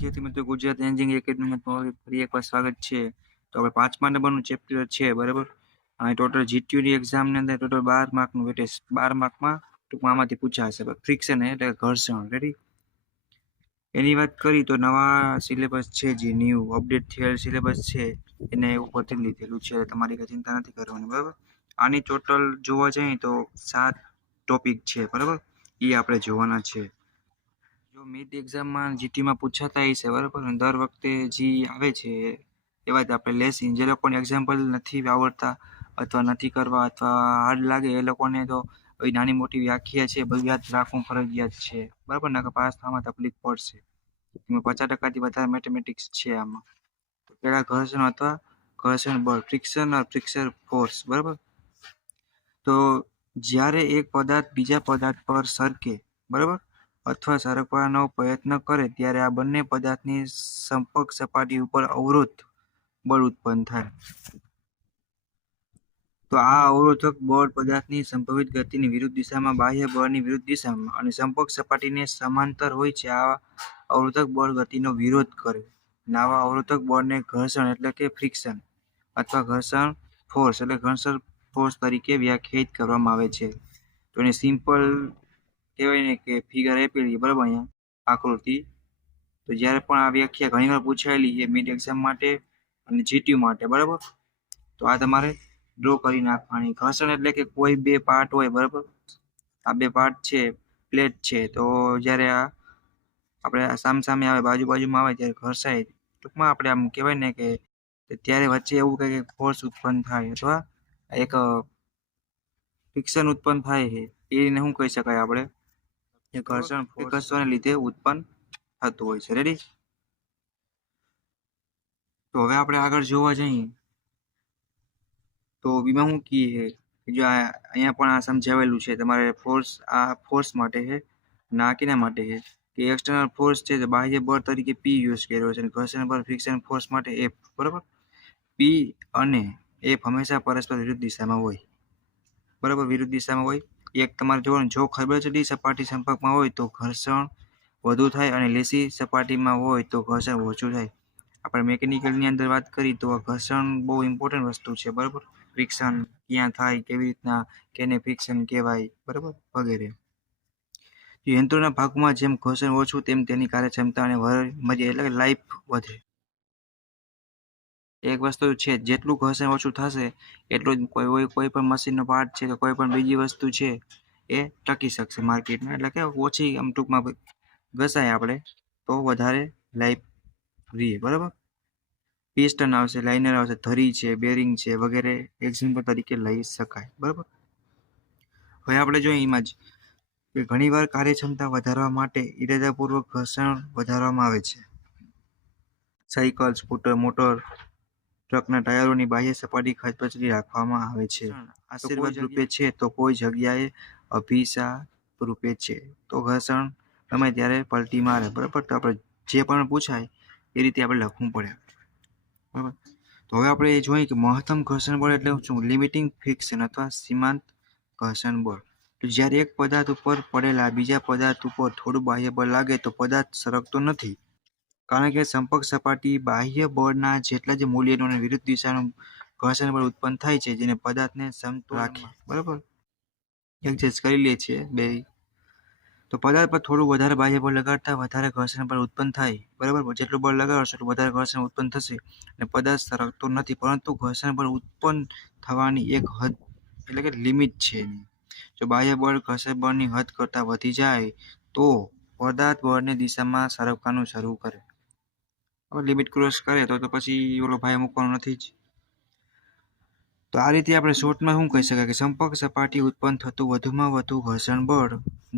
વિદ્યાર્થી મિત્રો ગુજરાત એન્જિનિયરિંગ એકેડમીમાં તમારું ફરી એકવાર સ્વાગત છે. તો આપણે 5મા નંબરનું ચેપ્ટર છે, બરાબર. અને ટોટલ જીટીયુની એક્ઝામની અંદર ટોટલ 12 માર્કનું વેટેજ 12 માર્કમાં ટૂંકમાં આમાંથી પૂછાશે. ફ્રિક્શન એટલે ઘર્ષણ. રેડી? એની વાત કરી તો નવા સિલેબસ છે, જે ન્યૂ અપડેટ થયેલ સિલેબસ છે એને ઉપરથી લીધેલું છે. તમારી કંઈ ચિંતા નથી કરવાની, બરાબર. આની ટોટલ જોવા જઈએ તો 7 ટોપિક છે, બરાબર. એ આપણે જોવાના છે. જો મિડ એક્ઝામમાં જીટીમાં પૂછાતા હશે, બરાબર. દર વખતે જે આવે છે એવા જ આપણે લેસી. જે લોકોને એક્ઝામ્પલ નથી આવડતા અથવા નથી કરવા અથવા હાર્ડ લાગે એ લોકોને તો નાની મોટી વ્યાખ્યા છે બધું યાદ રાખવું ફરજિયાત છે, બરાબર. નકર પાસ થવામાં તકલીફ પડશે. એમાં 50%થી વધારે મેથેમેટિક્સ છે આમાં. તો પહેલા ઘર્ષણ અથવા ઘર્ષણ બળ, ફ્રિક્શન ઓર ફ્રિક્શન ફોર્સ, બરાબર. તો જ્યારે એક પદાર્થ બીજા પદાર્થ પર સરકે, બરાબર, અથવા સરકવાનો પ્રયત્ન કરે ત્યારે આ બંને પદાર્થની સંપર્ક સપાટી ઉપર અવરોધ બળ ઉત્પન્ન થાય. તો આ અવરોધક બળ પદાર્થની સંભવિત ગતિની વિરુદ્ધ દિશામાં, બાહ્ય બળની વિરુદ્ધ દિશામાં અને સંપર્ક સપાટીને સમાંતર હોય છે. આ અવરોધક બળ ગતિનો વિરોધ કરે. આવા અવરોધક બળને ઘર્ષણ એટલે કે ફ્રિક્શન અથવા ઘર્ષણ ફોર્સ એટલે ઘર્ષણ ફોર્સ તરીકે વ્યાખ્યાયિત કરવામાં આવે છે. તો એને સિમ્પલ કહેવાય ને કે ફિગર આપેલી, બરાબર, અહીંયા આકૃતિ. તો જ્યારે પણ આ વ્યાખ્યા ઘણીવાર પૂછાયેલી છે મિડ એક્ઝામ માટે અને જીટીયુ માટે, બરાબર. તો આ તમારે ડ્રો કરી નાખવાની. ઘર્ષણ એટલે કે કોઈ બે પાર્ટ હોય, બરાબર. આ બે પાર્ટ છે, પ્લેટ છે. તો જ્યારે આ આપણે સામસામે આવે, બાજુમાં આવે ત્યારે ઘર્ષાય. ટૂંકમાં આપણે આમ કહેવાય ને કે ત્યારે વચ્ચે એવું કંઈક ફોર્સ ઉત્પન્ન થાય અથવા એક ફ્રિક્શન ઉત્પન્ન થાય છે. એને શું કહી શકાય આપણે? એ ઘર્ષણ ઘર્ષણને લીધે ઉત્પન્ન થતું હોય છે. રેડી? તો હવે આપણે આગળ જોવા જઈએ તો બીમાં શું કહીએ જો અહીંયા પણ આ સમજાવેલું છે તમારે. આ ફોર્સ માટે છે, ના કેના માટે છે કે એક્સટર્નલ ફોર્સ છે તો બાહ્ય બળ તરીકે પી યુઝ કર્યો છે. ઘર્ષણ બળ ફ્રિક્શન ફોર્સ માટે એફ, બરાબર. પી અને એફ હંમેશા પરસ્પર વિરુદ્ધ દિશામાં હોય, બરાબર. વિરુદ્ધ દિશામાં હોય. એક તમારે જોવાનું, જો ખરબચડી સપાટી સંપર્કમાં હોય તો ઘર્ષણ વધુ થાય અને લેસી સપાટીમાં હોય તો ઘર્ષણ ઓછું થાય. આપણે મેકેનિકલની અંદર વાત કરી તો ઘર્ષણ બહુ ઇમ્પોર્ટન્ટ વસ્તુ છે, બરાબર. ફ્રિક્શન ક્યાં થાય, કેવી રીતના, કેને ફ્રિક્શન કહેવાય, બરાબર, વગેરે. યંત્રોના ભાગમાં જેમ ઘર્ષણ ઓછું તેમ તેની કાર્યક્ષમતા અને એટલે કે લાઈફ વધે. એક વસ્તુ છે, જેટલું ઘર્ષણ ઓછું થશે એટલું જ કોઈ પણ મશીનનો પાર્ટ છે કે કોઈ પણ બીજી વસ્તુ છે એ ટકી શકશે માર્કેટમાં. એટલે કે ઓછી આમ ટૂંકમાં ઘસાય આપણે તો વધારે લાઈફ રહીએ, બરાબર. પિસ્ટન આવશે, લાઇનર આવશે, ધરી છે, બેરિંગ છે વગેરે એક્ઝામ્પલ તરીકે લઈ શકાય, બરાબર. હવે આપણે જોઈએ એમાં જ કે ઘણીવાર કાર્યક્ષમતા વધારવા માટે ઇરાદાપૂર્વક ઘર્ષણ વધારવામાં આવે છે. સાયકલ, સ્કૂટર, મોટર, ટ્રકના ટાયરોની બાહ્ય સપાટી ખચપચડી રાખવામાં આવે છે. આશીર્વાદ રૂપે છે તો કોઈ જગ્યાએ અભિશાપ રૂપે છે તો ઘર્ષણ ગમે ત્યારે પલટી મારે, બરાબર. તો આપણે જે પણ પૂછાય એ રીતે આપણે લખવું પડે, બરાબર. તો હવે આપણે એ જોઈએ કે મહત્તમ ઘર્ષણ બળ એટલે શું? લિમિટિંગ ફ્રિક્શન અથવા સીમાંત ઘર્ષણ બળ. તો જ્યારે એક પદાર્થ ઉપર પડેલા બીજા પદાર્થ ઉપર થોડું બાહ્ય બળ લાગે તો પદાર્થ સરકતો નથી, કારણ કે સંપર્ક સપાટી બાહ્ય બળના જેટલા જ મૂલ્યનું અને વિરુદ્ધ દિશાનું ઘર્ષણ બળ ઉત્પન્ન થાય છે, જેને પદાર્થને સમતોલ રાખે, બરાબર, એડજસ્ટ કરી લે છે બે. તો પદાર્થ પર થોડું વધારે બાહ્ય બળ લગાડતા વધારે ઘર્ષણ બળ ઉત્પન્ન થાય, બરાબર. જેટલું બળ લગાડશો એટલું વધારે ઘર્ષણ ઉત્પન્ન થશે અને પદાર્થ સરકતો નથી. પરંતુ ઘર્ષણ બળ ઉત્પન્ન થવાની એક હદ એટલે કે લિમિટ છે. જો બાહ્ય બળ ઘર્ષણ બળની હદ કરતાં વધી જાય તો પદાર્થ બળની દિશામાં સરકવાનું શરૂ કરે. હવે લિમિટ ક્રોસ કરે તો પછી ઓલો ભાઈ મૂકવાનો નથી જ. તો આ રીતે આપણે શોર્ટમાં શું કહી શકાય કે સંપર્ક સપાટી ઉત્પન્ન થતું વધુમાં વધુ ઘર્ષણ બળ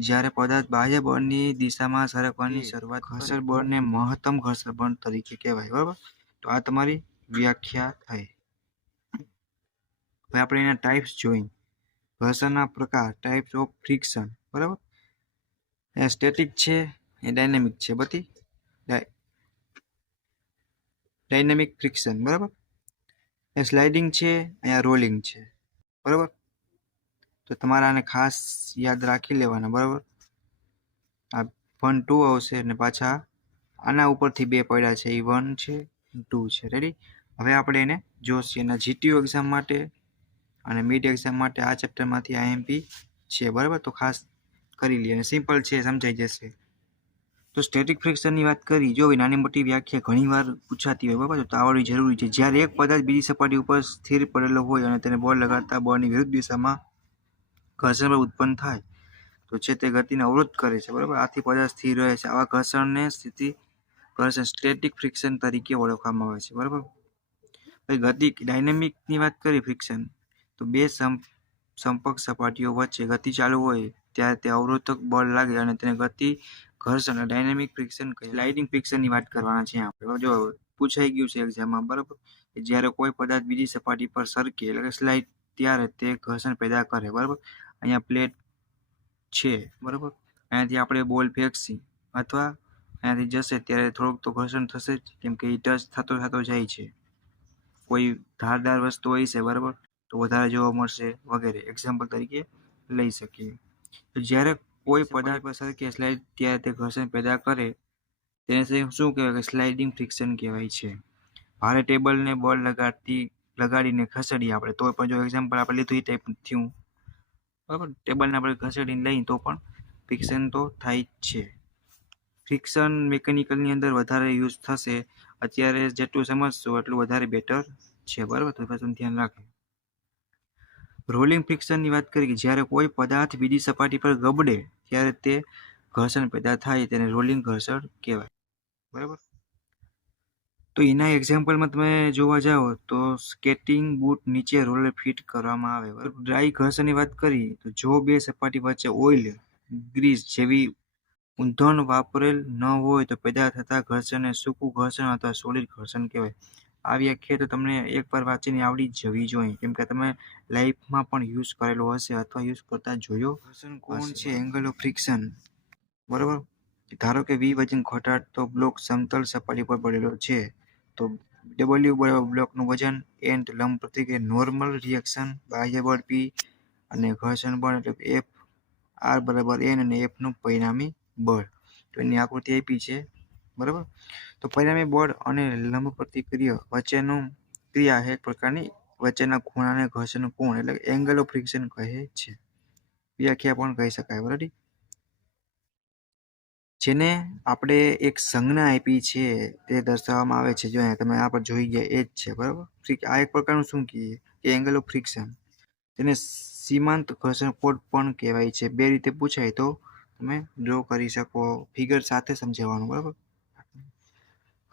જ્યારે પદાર્થ બાહ્ય બળની દિશામાં સરકવાની શરૂઆત ઘર્ષણ બળને મહત્તમ ઘર્ષણ બળ તરીકે કહેવાય, બરાબર. તો આ તમારી વ્યાખ્યા થઈ. હવે આપણે એના ટાઈપ્સ જોઈ. ઘર્ષણના પ્રકાર, ટાઈપ્સ ઓફ ફ્રિક્શન, બરાબર. એ સ્ટેટિક છે, એ ડાયનેમિક છે. બધી ડાયનેમિક ફ્રિક્શન, બરાબર. એ સ્લાઇડિંગ છે, અહીંયા રોલિંગ છે, બરાબર. તો તમારે આને ખાસ યાદ રાખી લેવાના, બરાબર. આ 1 2 આવશે અને પાછા આના ઉપરથી બે પડ્યા છે, એ 1 છે 2 છે. રેડી. હવે આપણે એને જોશે એના જીટીયુ એક્ઝામ માટે અને મિડ એક્ઝામ માટે આ ચેપ્ટરમાંથી આઈએમપી છે, બરાબર. તો ખાસ કરી લઈએ અને સિમ્પલ છે, સમજાઈ જશે. તો સ્ટેટિક ફ્રિક્શનની વાત કરી. જો નાની મોટી વ્યાખ્યા ઘણીવાર પૂછાતી હોય, બરાબર, તો આવડવી જરૂરી છે. જ્યારે એક પદાર્થ બીજી સપાટી ઉપર સ્થિર પડેલો હોય અને તેને બળ લગાડતા બળની વિરુદ્ધ દિશામાં ઘર્ષણ ઉત્પન્ન થાય તો છે તે ગતિને અવરોધ કરે છે, બરાબર. આથી પદાર્થ સ્થિર રહે છે. આવા ઘર્ષણને સ્થિતિ ઘર્ષણ સ્ટેટિક ફ્રિક્શન તરીકે ઓળખવામાં આવે છે, બરાબર. ગતિ ડાયનેમિકની વાત કરી ફ્રિક્શન, તો બે સમકક્ષ સપાટીઓ વચ્ચે ગતિ ચાલુ હોય ત્યારે તે અવરોધક બળ લાગે અને તેને ગતિ ઘર્ષણ ડાયનેમિક ફ્રિક્શન કહે. સ્લાઇડિંગ ફ્રિક્શનની વાત કરવાના છે આપણે. જો પૂછાઈ ગયું છે એક્ઝામમાં, બરાબર, જ્યારે કોઈ પદાર્થ બીજી સપાટી પર સરકે એટલે કે સ્લાઇડ ત્યારે તે ઘર્ષણ પેદા કરે, બરાબર. અહીંયા પ્લેટ છે, બરાબર, અહીંયાથી આપણે બોલ ફેંકશી અથવા અહીંયાથી જશે ત્યારે થોડુંક તો ઘર્ષણ થશે જ, કેમ કે એ ટચ થતો જાય છે. કોઈ ધારદાર વસ્તુ હોય છે, બરાબર, તો વધારે જોવા મળશે વગેરે. એક્ઝામ્પલ તરીકે લઈ શકીએ. તો જ્યારે કોઈ પદાર્થ પર સરકે સ્લાઇડ ત્યારે તે ઘર્ષણ પેદા કરે તેને શું કહેવાય કે સ્લાઇડિંગ ફ્રિક્શન કહેવાય છે. ભારે ટેબલને બળ લગાડીને ખસેડીએ આપણે તો પણ, જો એક્ઝામ્પલ આપણે લીધું એ ટાઈપ થયું, બરાબર, ટેબલને આપણે ઘસેડીને લઈએ તો પણ ફ્રિક્શન તો થાય જ છે. ફ્રિક્શન મિકેનિકલની અંદર વધારે યુઝ થશે. અત્યારે જેટલું સમજશો એટલું વધારે બેટર છે, બરાબર. તો પછી ધ્યાન રાખે. રોલિંગ ફ્રિક્શનની વાત કરીએ. જ્યારે કોઈ પદાર્થ બીજી સપાટી પર ગબડે ત્યારે તે ઘર્ષણ પેદા થાય તેને રોલિંગ ઘર્ષણ કહેવાય, બરાબર. તો એના એક્ઝામ્પલમાં તમે જોવા જાઓ તો સ્કેટિંગ બૂટ નીચે રોલર ફિટ કરવામાં આવે, બરાબર. ડ્રાય ઘર્ષણની વાત કરી તો જો બે સપાટી વચ્ચે ઓઇલ, ગ્રીસ જેવી ઈંધણ વાપરેલ ન હોય તો પેદા થતા ઘર્ષણને સૂકું ઘર્ષણ અથવા સોલિડ ઘર્ષણ કહેવાય. આ વ્યાખ્યા તો તમને એકવાર વાંચીને આવડી જ જવી જોઈએ, કેમ કે તમે લાઈફમાં પણ યુઝ કરેલો હશે અથવા યુઝ કરતા જોયો. ઘર્ષણ કોણ છે? એંગલ ઓફ ફ્રિક્શન, બરાબર. ધારો કે V વજન ઘટાડતો બ્લોક સમતલ સપાટી પર પડેલો છે તો W બરાબર બ્લોકનું વજન, N લંબ પ્રતિક્રિયા નોર્મલ રિએક્શન, બાહ્ય બળ P અને ઘર્ષણ બળ એટલે F, R બરાબર N અને F નું પરિણામી બળ. તો એની આકૃતિ આપી છે, બરાબર. તો પરિણામી બળ અને લંબ પ્રતિક્રિયા વચ્ચેનું ક્રિયા એક પ્રકારની વચ્ચેના ખૂણાને ઘર્ષણ કોણ એટલે એંગલ ઓફ ફ્રિક્શન કહે છે. વ્યાખ્યા પણ કહી શકાય, બરાબર. જેને આપણે એક સંજ્ઞા આપી છે તે દર્શાવવામાં આવે છે. જો તમે આ પર જોઈ ગયા એ જ છે, બરાબર. આ એક પ્રકારનું શું કહીએ કે એંગલ ઓફ ફ્રિક્શન. તેને સીમાંત ઘર્ષણ કોણ પણ કહેવાય છે. બે રીતે પૂછાય તો તમે ડ્રો કરી શકો, ફિગર સાથે સમજાવવાનું, બરાબર.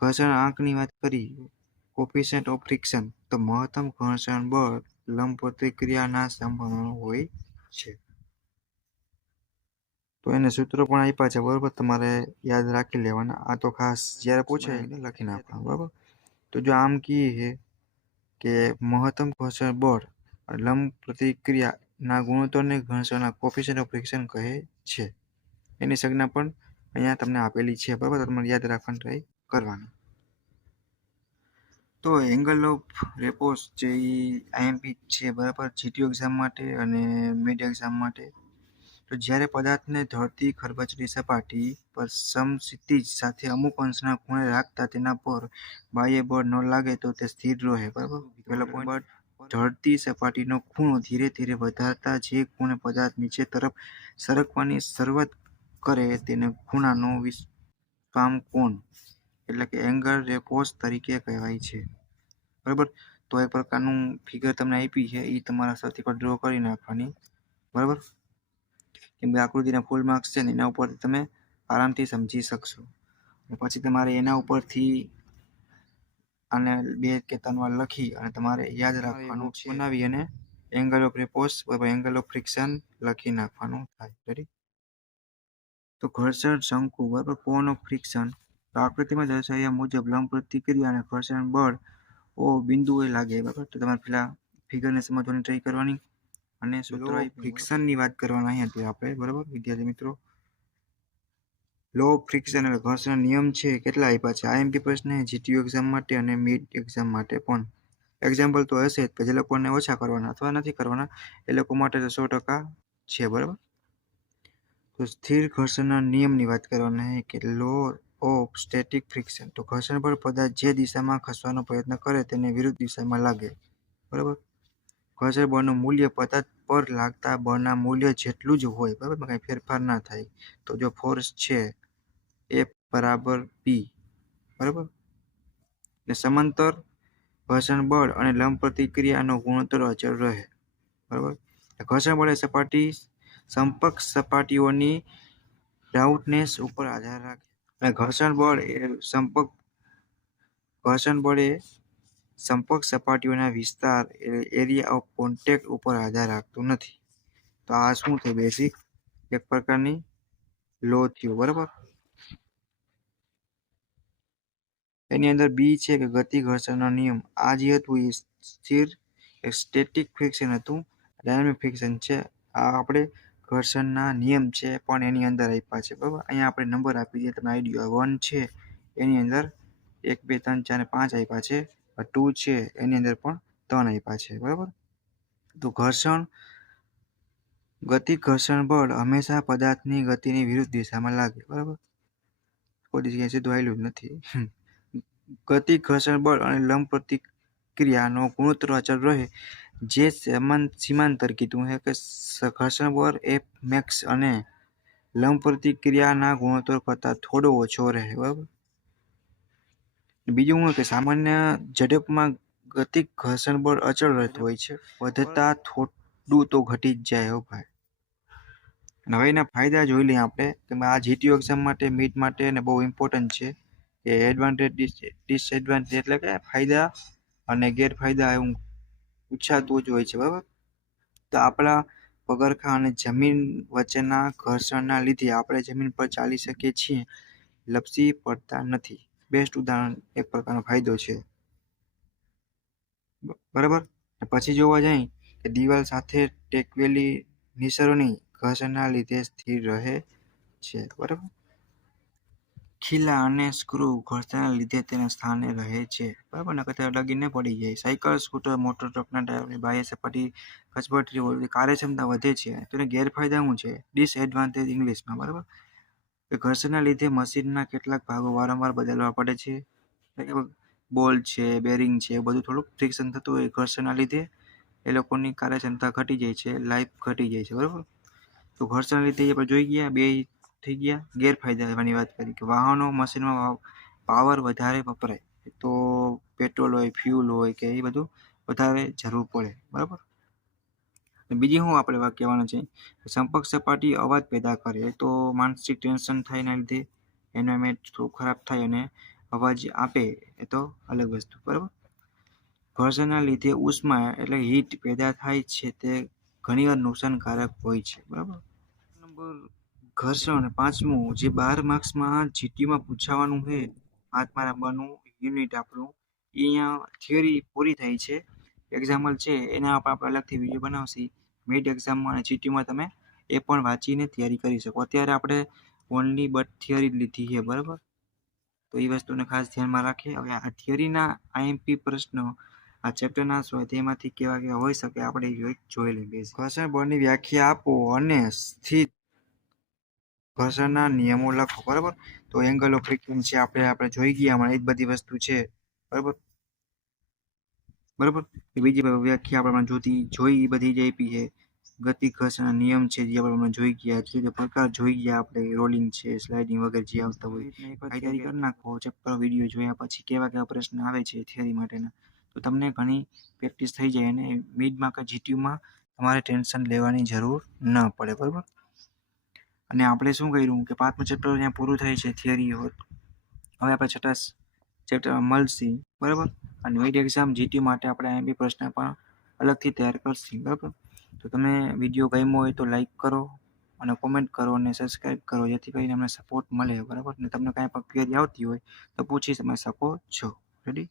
ઘર્ષણ આંકની વાત કરી. કોફિશિયન્ટ ઓફ ફ્રિક્શન, તો મહત્તમ ઘર્ષણ બળ લંબ પ્રતિક્રિયાના સમપ્રમાણમાં હોય છે. તો એને સૂત્રો પણ આપ્યા છે, બરાબર. તમારે યાદ રાખી લેવાના. આ તો ખાસ જ્યારે પૂછાય એને લખી નાખવાનું, બરાબર. તો જો આમ કહીએ કે મહત્તમ ઘર્ષણ બળ લંબ પ્રતિક્રિયાના ગુણોત્તરને ઘર્ષણના કોફિશિયન્ટ ઓફ ફ્રિક્શન કહે છે. એની સંજ્ઞા પણ અહીંયા તમને આપેલી છે, બરાબર. તમારે યાદ રાખવાનું ટ્રાય કરવાનું. તો એંગલ ઓફ રેપોસ જે આઈએમપી છે, બરાબર, જીટીયુ એક્ઝામ માટે અને મિડ એક્ઝામ માટે. તો જ્યારે પદાર્થને ધરતી ખરબચડી સપાટી પર સમક્ષિતિજ સાથે અમુક અંશના ખૂણે રાખતા તેના પર બાહ્ય બળ ન લાગે તો તે સ્થિર રહે, બરાબર. પહેલો પોઈન્ટ, ધરતી સપાટીનો ખૂણો ધીરે ધીરે વધારતા જે ખૂણે પદાર્થ નીચે તરફ સરકવાની શરૂઆત કરે તેને ખૂણાનો વિસ્ફામ કોણ એટલે કે એંગલ રેપોસ તરીકે કહેવાય છે, બરાબર. તો એક પ્રકારનું ફિગર તમને આપી છે, એ તમારા સાથે ડ્રો કરી નાખવાની, બરાબર. કેમ કે આકૃતિના ફૂલ માર્ક્સ છે ને એના ઉપરથી તમે આરામથી સમજી શકશો. પછી તમારે એના ઉપરથી આને 2 કે 3 વાર લખી અને તમારે યાદ રાખવાનું બનાવી અને angle of repose angle of friction લખી નાખવાનું થાય. રેડી. તો ઘર્ષણ શંકુ, બરાબર, કોન ઓફ ફ્રિક્શન. તો આકૃતિમાં દર્શાવ્યા મુજબ લંબ પ્રતિક્રિયા અને ઘર્ષણ બળ ઓ બિંદુએ લાગે, બરાબર. તો તમારે પેલા ફિગરને સમજવાની ટ્રાય કરવાની અને સૂત્ર ફ્રિક્શનની વાત કરવાના અહીંયાથી આપણે, બરાબર વિદ્યાર્થી મિત્રો. લો ઓફ ફ્રિક્શન એટલે ઘર્ષણ નિયમ છે કેટલા આપ્યા છે આઈએમપી પ્રશ્ન, જીટીયુ એક્ઝામ માટે અને મિડ એક્ઝામ માટે પણ. એક્ઝામ્પલ તો હશે જ, જે લોકોને ઓછા કરવાના અથવા નથી કરવાના એ લોકો માટે તો 100% છે, બરાબર. તો સ્થિર ઘર્ષણના નિયમની વાત કરવાના છે કે લો ઓફ સ્ટેટિક ફ્રિક્શન. તો ઘર્ષણ બળ પદાર્થ જે દિશામાં ખસવાનો પ્રયત્ન કરે તેને વિરુદ્ધ દિશામાં લાગે. બરાબર. ઘર્ષણ બળનું મૂલ્ય પદાર્થ પર લાગતા બળના મૂલ્ય જેટલું જ હોય. બરાબર, કંઈ ફેરફાર ના થાય. તો જો ફોર્સ છે F બરાબર P. બરાબર. એટલે સમાંતર ઘર્ષણ બળ અને લંબ પ્રતિક્રિયાનો ગુણોત્તર અચળ રહે. બરાબર. ઘર્ષણ બળ એ સપાટી સંપર્ક સપાટીઓની રાઉન્ડનેસ ઉપર આધાર રાખે. અને ઘર્ષણ બળ એ સંપર્ક સપાટીઓના વિસ્તાર એરિયા ઓફ કોન્ટેક્ટ ઉપર આધાર રાખતું નથી. તો આ શું છે? બેઝિક એક પ્રકારની લો થયો. બરાબર. એની અંદર બી છે કે ગતિ ઘર્ષણનો નિયમ. આ જે હતું એ સ્થિર સ્ટેટિક ફ્રિક્શન હતું. ડાયનેમિક ફ્રિક્શન છે. આ આપણે ઘર્ષણના નિયમ છે પણ એની અંદર આપ્યા છે. બરાબર. અહીંયા આપણે નંબર આપી દઈએ, તમને આઈડિયા 1 છે એની અંદર 1 2 3 4 5 આપ્યા છે. 2 છે એની અંદર પણ 3 આપ્યા છે. બરાબર. તો ગતિ ઘર્ષણ બળ હંમેશા પદાર્થની ગતિની વિરુદ્ધ દિશામાં લાગે. બરાબર. કોઈ જગ્યાએ સીધું આવેલું જ નથી. ગતિ ઘર્ષણ બળ અને લંબ પ્રતિક્રિયાનો ગુણોત્તર અચળ રહે. જે સીમાંતર કીધું છે કે ઘર્ષણ બળ F max અને લંબ પ્રતિક્રિયાના ગુણોત્તર કરતાં થોડો ઓછો રહે. બરાબર. બીજું શું કે સામાન્ય ઝડપમાં ગતિ ઘર્ષણ બળ અચળ રહેતું હોય છે. વધતા થોડું તો ઘટી જ જાય. હો ભાઈ. હવે એના ફાયદા જોઈ લઈએ આપણે. તમે આ જીટીયુ એક્ઝામ માટે, મિડ માટે અને બહુ ઇમ્પોર્ટન્ટ છે કે એડવાન્ટેજ ડિસએડવાન્ટેજ એટલે કે ફાયદા અને ગેરફાયદા એવું પૂછાતું જ હોય છે. બરાબર. તો આપણા પગરખાં અને જમીન વચ્ચેના ઘર્ષણના લીધે આપણે જમીન પર ચાલી શકીએ છીએ, લપસી પડતા નથી. બેસ્ટ ઉદાહરણ એક પ્રકારનો ફાયદો છે. બરાબર. પછી જોવા જાય કે દિવાલ સાથે ટેકવેલી નિસરણી ઘર્ષણના લીધે સ્થિર રહે છે. બરાબર. ખીલા અને સ્ક્રૂ ઘર્ષણના લીધે તેના સ્થાને રહે છે. બરાબર. નકર લગીને પડી જાય. સાયકલ, સ્કૂટર, મોટર, ટ્રકના ટાયરની બાહ્ય સપાટી કચબટરી હોય, કાર્યક્ષમતા વધે છે. તો એને ગેરફાયદા શું છે? ડિસએડવાન્ટેજ ઇંગ્લિશમાં. બરાબર. ઘર્ષણના લીધે મશીનના કેટલાક ભાગો વારંવાર બદલવા પડે છે. બોલ્ટ છે, બેરિંગ છે, બધું થોડુંક ફ્રિક્શન થતું હોય. ઘર્ષણના લીધે એ લોકોની કાર્યક્ષમતા ઘટી જાય છે, લાઈફ ઘટી જાય છે. બરાબર. તો ઘર્ષણના લીધે આપણે જોઈ ગયા બે થઈ ગયા. ગેરફાયદાની વાત કરી કે વાહનો, મશીનમાં પાવર વધારે વપરાય. તો પેટ્રોલ હોય, ફ્યુલ હોય કે એ બધું વધારે જરૂર પડે. બરાબર. બીજી શું આપણે વાત કહેવાનું છે? સંપર્ક સપાટી અવાજ પેદા કરે. તો માનસિક ટેન્શન થાય એના લીધે એન્વાયરમેન્ટ થોડું ખરાબ થાય અને અવાજ આપે, એ તો અલગ વસ્તુ. બરાબર. ઘર્ષણના લીધે ઉષ્મા એટલે હીટ પેદા થાય છે, તે ઘણીવાર નુકસાનકારક હોય છે. બરાબર. નંબર ઘર્ષણ 5મું જે 12 માર્ક્સમાં જીટીયુમાં પૂછાવાનું છે. 5મા નંબરનું યુનિટ આપણું અહીંયા થિયરી પૂરી થાય છે. એક્ઝામ્પલ છે એના આપણે અલગથી વિડીયો બનાવશી. મિડ એક્ઝામમાં અને જીટીયુમાં તમે એ પણ વાંચીને તૈયારી કરી શકો. અત્યારે આપણે ઓનલી બટ થિયરી લીધી છે. બરાબર. તો એ વસ્તુને ખાસ ધ્યાનમાં રાખીએ. હવે આ થિયરીના આઈએમપી પ્રશ્નો આ ચેપ્ટરના સ્વાધ્યાયમાંથી કેવા હોઈ શકે આપણે જોઈ લઈએ. ઘર્ષણ બળની વ્યાખ્યા આપો અને સ્થિર ઘર્ષણના નિયમો લખો. બરાબર. તો એંગલ ઓફ ફ્રીક્વન્સી આપણે જોઈ ગયા. હમણાં એ જ બધી વસ્તુ છે. બરાબર. બીજી વ્યાખ્યા આપણે જોઈ બધી જ આપી છે. ગતિ ઘર્ષણના નિયમ છે જે આપણે જોઈ ગયા. જુદા પ્રકાર જોઈ ગયા આપણે. રોલિંગ છે, સ્લાઇડિંગ વગેરે જે આવતા હોય. તૈયારી કરી નાખો. ચેપ્ટર વિડીયો જોયા પછી કેવા પ્રશ્ન આવે છે થિયરી માટેના, તો તમને ઘણી પ્રેક્ટિસ થઈ જાય અને મિડમાં કે જીટીયુમાં તમારે ટેન્શન લેવાની જરૂર ન પડે. બરાબર. અને આપણે શું કર્યું કે 5મું ચેપ્ટર અહીંયા પૂરું થાય છે થિયરી. હવે આપણે 6ઠા ચેપ્ટરમાં મળશી. બરાબર. અને મિડ એક્ઝામ જીટીયુ માટે આપણે આઈએમપી પ્રશ્ન પણ અલગથી તૈયાર કરશી. બરાબર. તો તમે વિડીયો ગમ્યો હોય તો લાઈક કરો અને કોમેન્ટ કરો અને સબસ્ક્રાઈબ કરો, જેથી કરીને અમને સપોર્ટ મળે. બરાબર. ને તમને કાંઈ પણ ક્વેરી આવતી હોય તો પૂછી તમે શકો છો. રેડી.